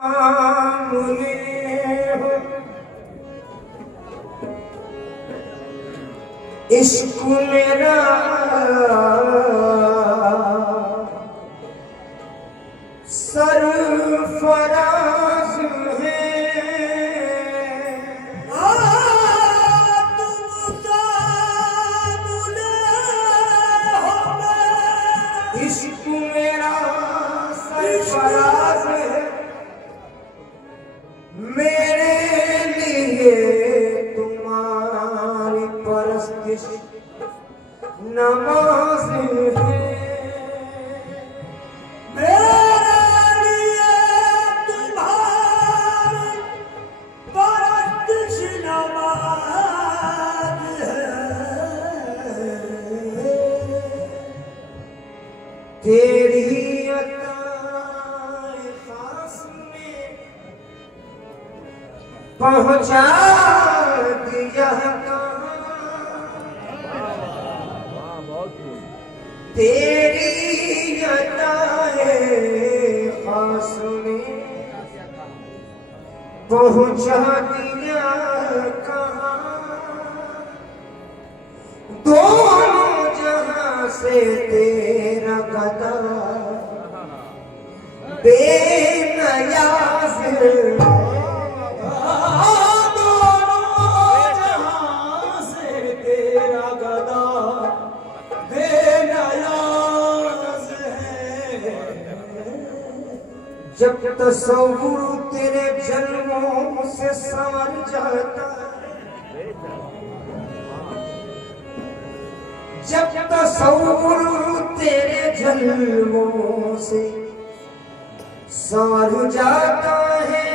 सामने हो इश्क मेरा सरफराज है। इश्क मेरा सरफराज है, मेरे लिए तुम्हारी परस्तिश नमाज है। मेरे लिए तुम्हारी परस्तिश नमाज है। तेरी अताए खास में पहुंचा दिया तेरी अताए खास में पहुंचा दिया कहाँ। दोनों जहां से तेरा गदा बेनयाज है। जब तस्वुर तेरे जन्मों से संवर जाता है, जब तस्वुर तेरे जन्मों से संवर जाता है,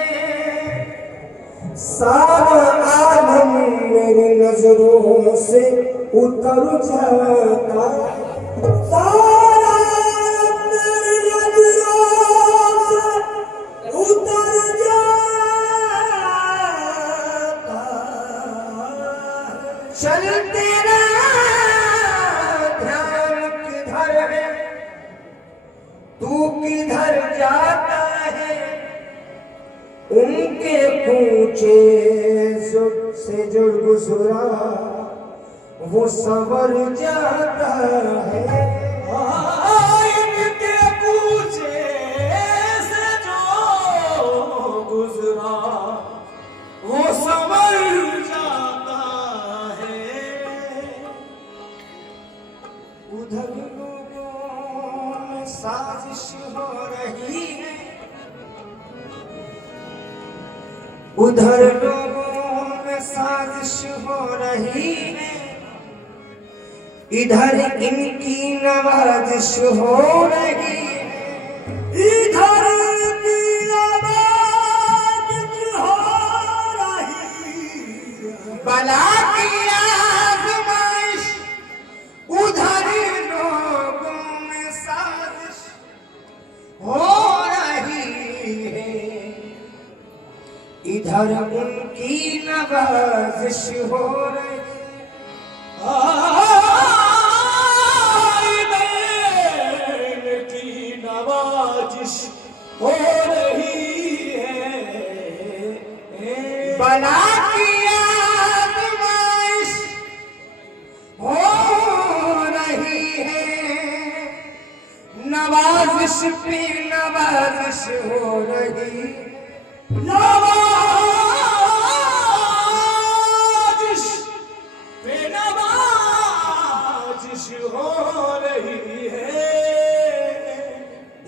सारा आलम मेरी नजरों से उतर जाता है। चल तेरा ध्यान किधर है, तू किधर जाता है। उनके पूछे से जो गुजरा वो संवर जाता है। इनके पूछे से जो गुजरा वो संवर उधर लोगों में साजिश हो रही है, उधर लोगों में साजिश हो रही है, इधर इनकी नवाजिश हो रही है। इधर की नवाजिश हो रही है, बला की आज़माइश उधर लोगों में साजिश हो रही है, इधर उनकी नवाजिश हो रही है। इनकी नवाजिश हो रही है, बला की आज़माइश हो रही है, नवाजिश पे नवाजिश हो रही। नवाजिश पे नवाजिश हो रही है।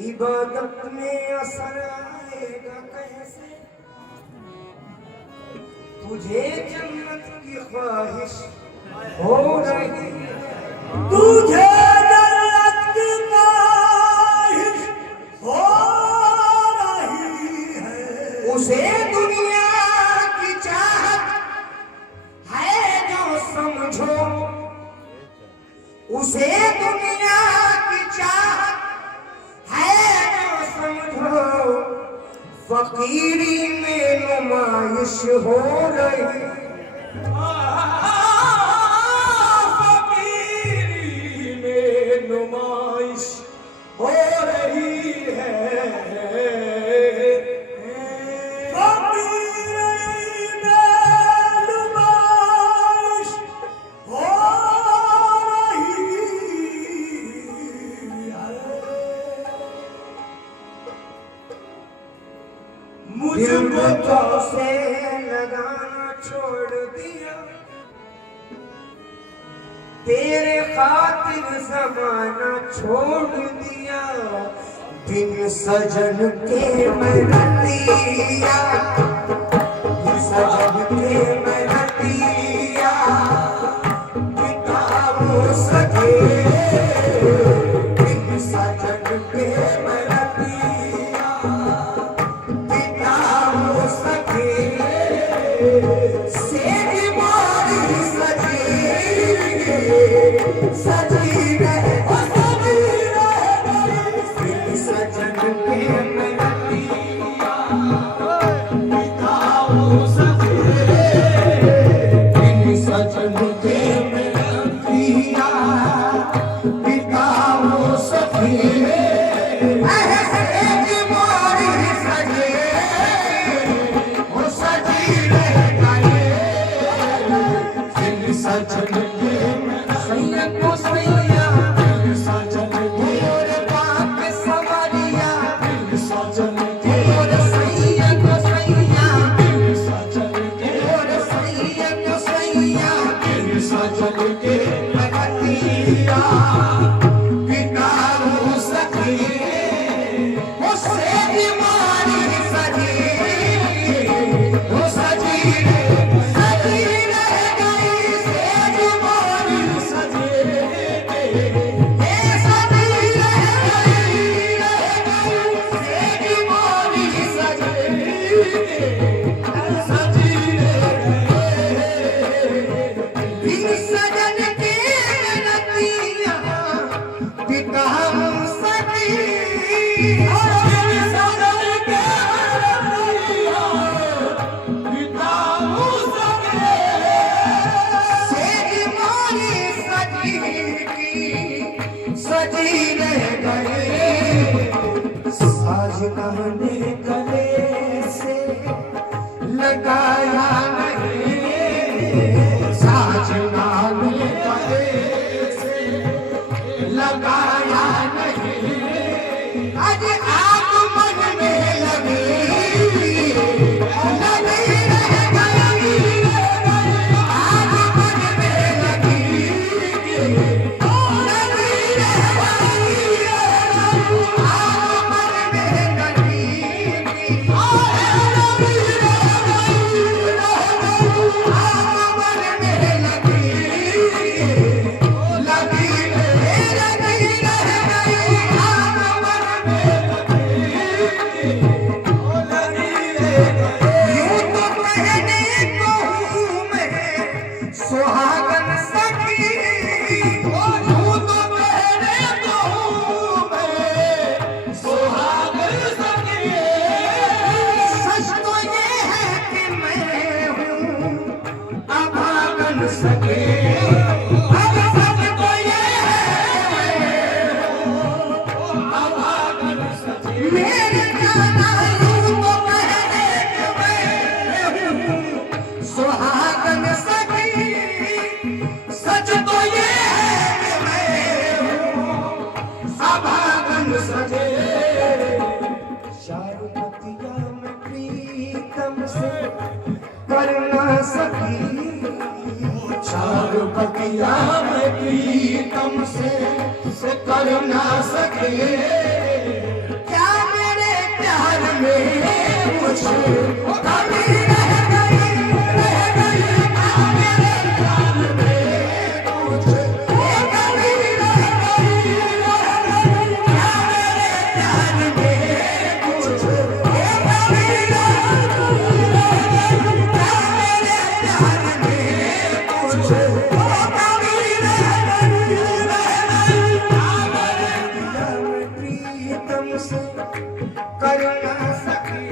इबादत में असर आएगा कैसे, तुझे जन्नत की ख्वाहिश हो रही है। तुझे जन्नत की ख्वाहिश हो रही है। उसे दुनिया की चाहत है जो समझो, उसे दुनिया की चाहत है जो समझो। फकीरी में नुमाइश हो रही, फकीरी में नुमाइश हो रही है। मुझको तो से लगाना छोड़ दिया, तेरे खातिर जमाना छोड़ दिया, बिन सजन के मैं रतिया, बिन सजन के मैं रतिया, बिता वो सके, बिन सजन के मैं रतिया, बिता वो सके, सेज मोरी सजी, सजी रहे, ओ सजी रहे, बिन सजन के मैं रतिया, बिता वो सके, बिन सजन के मैं रतिया, बिता वो सके, सेज मोरी सजी, ओ सजी रहे गए, बिन सजन के मैं सैया को सैया, बिन सजन के मोर बाप सवरिया, बिन सजन के मोर सैया को सैया, बिन सजन के मोर सैया को सैया, बिन सजन के लगतिया, बिना हो सके, ओ सेज मारी सजी, ओ सजी रह गई, सेज मारी सजी, ए सजी रह गई, सेज मारी सजी, सजी रह गई, बिन सजन के रतिया, बिता सकी, बिन सजन के रतिया, बिता सके, सेज मारी सजी की, सजी रह गए, साजना ने गले से लगाया नहीं, साजना ने गले से लगाया नहीं, आज आग मन में लगी, लगी रह गई, आग मन में लगी, लगी रह गई, आग मन में लगी, लगी रह गई, आग मन में लगी, लगी रह गई, आग मन में यूं तो कहने को हूँ मैं सुहागन सखी, यूं तो कहने को हूँ मैं सुहागन सखी, सच तो ये है कि मैं हूँ अभागन सखी, अब सच तो ये है अभागन सखी, मेरे जाना यूं तो कहने को मैं हूँ सुहागन सखी, सच तो ये है कि मैं हूँ अभागन सखी, शारुपतिया में प्रीतम से करना सकी, शारुपतिया में प्रीतम से करना सके, क्या मेरे प्यार में कुछ कमी रह गई, क्या मेरे प्यार में कुछ कमी रह गई, क्या मेरे प्यार में कुछ कमी रह गई, क्या मेरे प्यार में कुछ कमी रह गई, प्रीतम से करना सकी,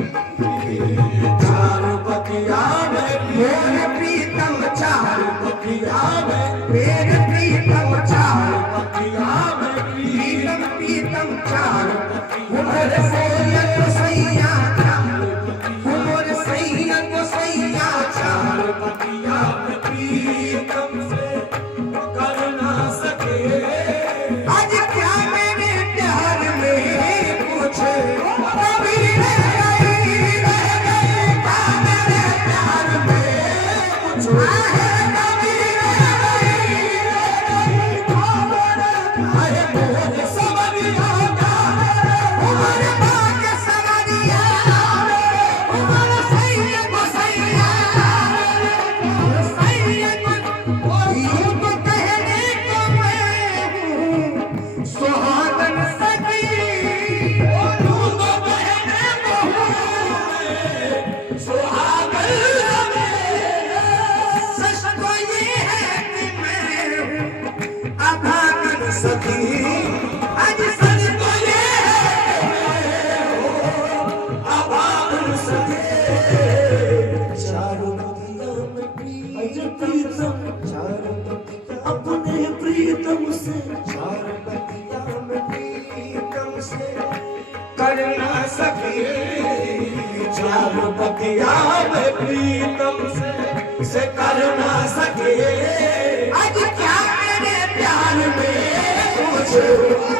यार बतिया में प्रीतम से कर ना सके। आज क्या मेरे प्यार में कुछ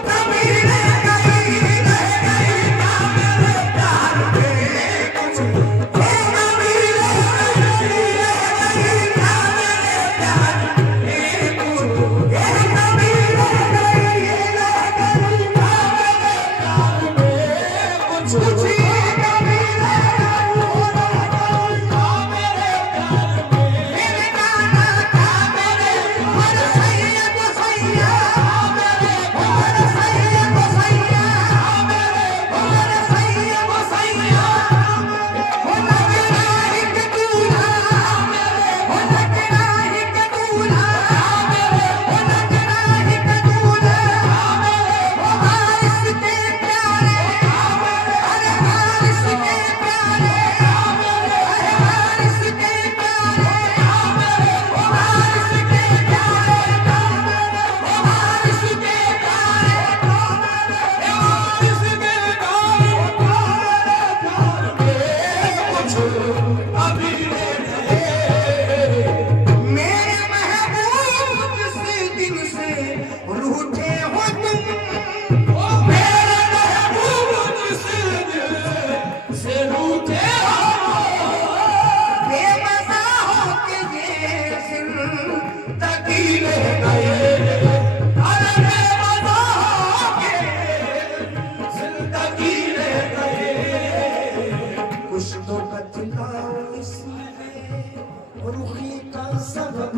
कमी रह गई, रह गई क्या मेरे प्यार में कुछ कमी रह गई, रह गई क्या मेरे प्यार में कुछ कमी रह गई, रह गई क्या मेरे प्यार में कुछ कमी रह गई, मेरे गाना क्या मेरे हर सैया को सैया, मेरे हर सैया को सैया, मेरे हर सैया को सैया, हो लगना एक दूल्हा, मेरे हो लगना एक दूल्हा, मेरे हो लगना एक दूल्हा, मेरे हो हारिस के प्यारे, अरे हारिस के प्यारे, अरे हारिस के प्यारे, मेरे हो हारिस के प्यारे, हो हारिस के प्यारे, हारिस के मेरे महबूब जिस दिन से रूठे हो तुम, मेरे महबूब जिस दिन से रूठे हो, बेमज़ा होके ये ज़िंदगी रह गए, अरे बेमज़ा होके ज़िंदगी रह गए। कुछ तो बतलाओ इसमें रुखी का सबब,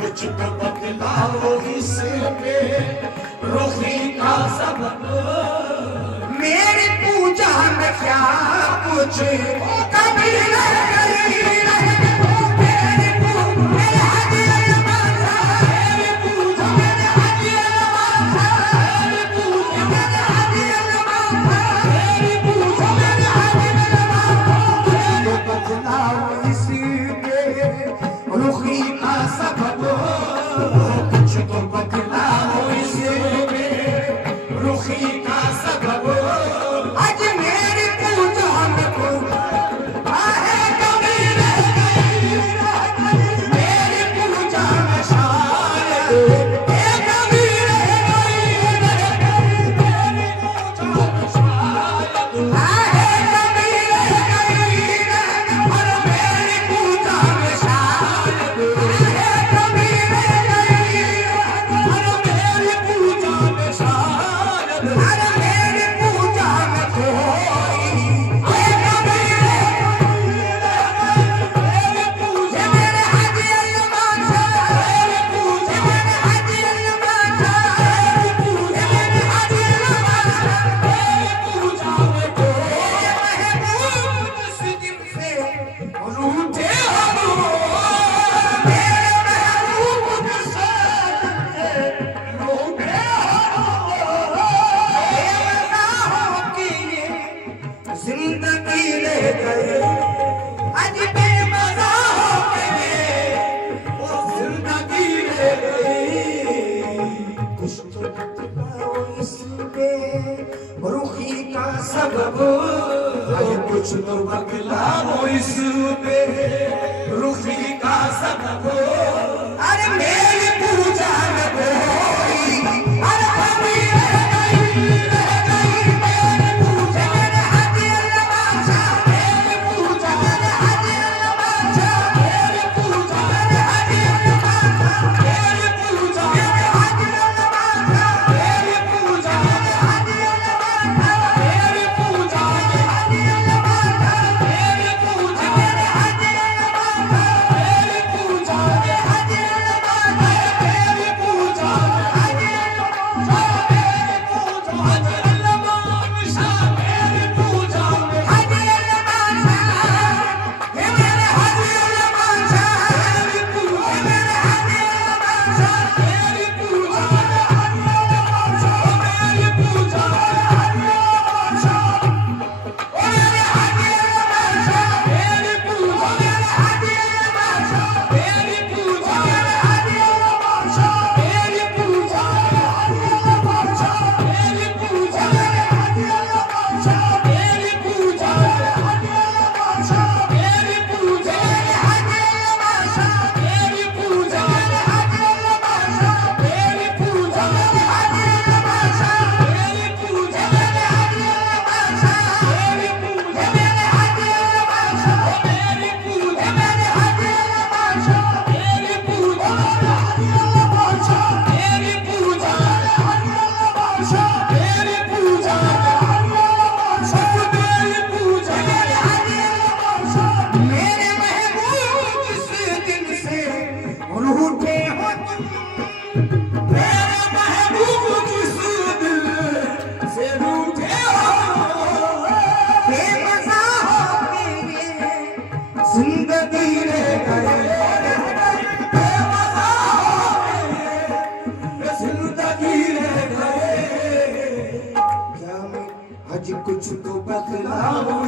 कुछ तो बतलाओ इसमें रुखी का सबब। मेरी पूजा में क्या कुछ कमी रह गई, रह गई मेरी पूजा, मेरे हदिया माता, मेरी पूजा, मेरे हदिया माता, मेरी पूजा, मेरे हदिया माता, मेरी पूजा, मेरे हदिया माता, तो बतलाओ इसमें रुखी का सबब, कुछ तो बतलाओ इसमें रुखी का सबब। आज मेरी पूजा में कोई आहे कमी रह गई, रह गई मेरी पूजा में शायद एक कमी रह गई, रह गई मेरी पूजा में शायद आहे कमी रह गई, रह गई और मेरी पूजा में शायद आहे कमी रह गई, और मेरी पूजा में शायद, अरे मेरी पूजा में कोई एक कमी रह गई, मेरी पूजा, मेरे हदिया माता, मेरी पूजा, मेरे हदिया माता, मेरी पूजा, मेरे हदिया माता, मेरी पूजा में कोई महबूब जिस दिन से रूठे हो, मेरे महबूब जिस दिन से रूठे हो, बेमज़ा होके ये ज़िंदगी रह गई, आज बेमज़ा होके ये वो ज़िंदगी रह गई। कुछ तो बतलाओ इसमें रुखी का सबब, अरे कुछ तो बतलाओ इसमें रुखी का सबब। अरे मेरी पूजा में कोई अरे कमी रह गई, रह गई मेरी पूजा, मेरे हदिया माता, मेरी पूजा, मेरे हदिया माता, मेरी पूजा, मेरे हदिया माता, मेरी पूजा, मेरे हदिया माता, मेरी पूजा, मेरे हदिया माता, मेरी पूजा, मेरे हदिया माता, मेरी पूजा, मेरे हदिया माता, मेरी पूजा, मेरे हदिया माता,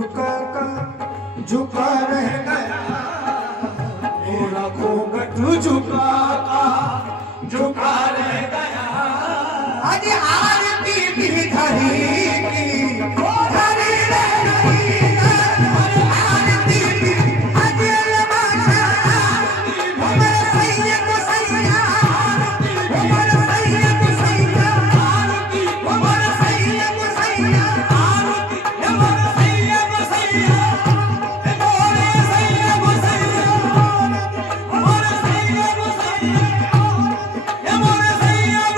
झुका का झुका रह गया, मोरा घूंघट झुका का झुका रह गया। आज आरती भी धरी की वो धरी रह गई, आरती भी आज लमाशा उमर सैयद सैया, उमर सैयद सैया, उमर सैयद सैया, मोरे सैयद सैया, मोरे सैयद सैया, मोरे सैयद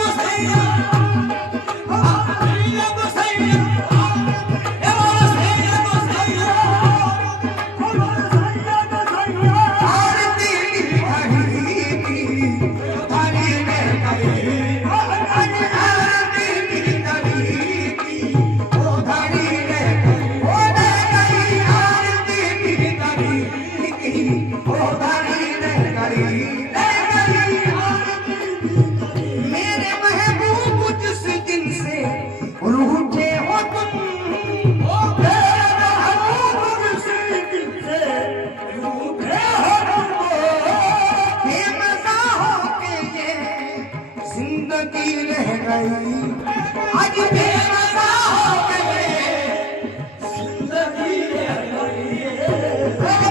सैया, मोरे सैयद सैया, आरती भी धरी की धरी रह गई, आरती भी धरी की वो धरी रह गई, वो रह गई, आरती भी धरी की वो धरी रह गई, मेरे महबूब जिस दिन से रूठे हो तुम, मेरे महबूब जिस दिन से रूठे हो तुम, बेमज़ा होके ये जिंदगी रह गई, आज बेमज़ा होके ये जिंदगी रह गई,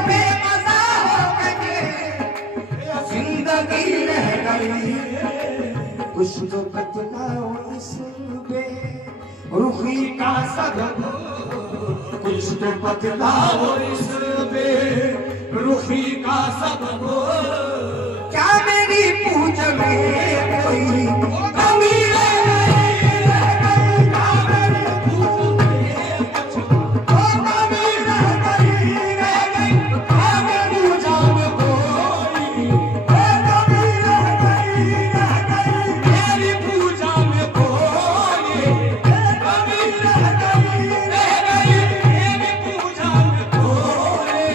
बेमज़ा होके ये जिंदगी रह गई। कुछ तो बतलाओ इसमें रुखी का सबब, कुछ तो बतलाओ इसमें रुखी का सबब। क्या मेरी पूछ में कोई कमी रह गई, क्या मेरी पूछ में कुछ कमी रह गई, क्या मेरी पूछ में कोई कमी रह गई, मेरी पूजा में कोई कमी रह गई, मेरी पूजा में कोई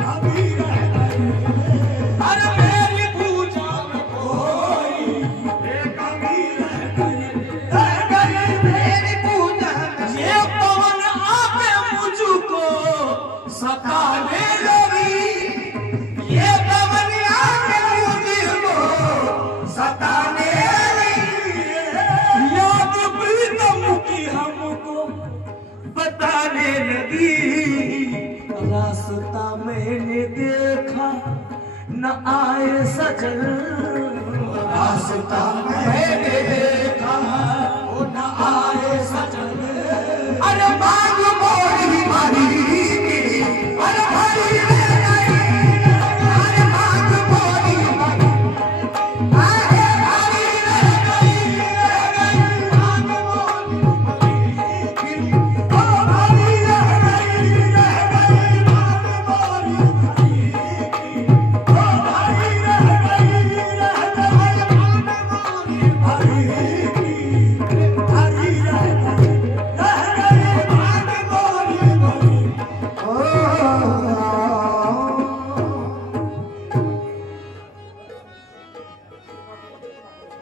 कमी रह गई, अरे मेरी पूजा में कोई कमी रह गई, मेरी पूछ में ये पवन आके मुझको सताने लगी। ये पवनिया के मुझको सताने लगी, याद प्रीतम की हमको बताने लगी। रास्ता मैंने देखा न आए सजल, रास्ता मैंने देखा वो न आए सजल। अरे मांग मोरी भरी, अरे भरी रह गई, अरे मांग मोरी भरी, अरे भरी रह गई, मांग मोरी भरी, ओ भरी रह गई, मांग मोरी भरी, ओ भरी रह गई, मांग मोरी भरी।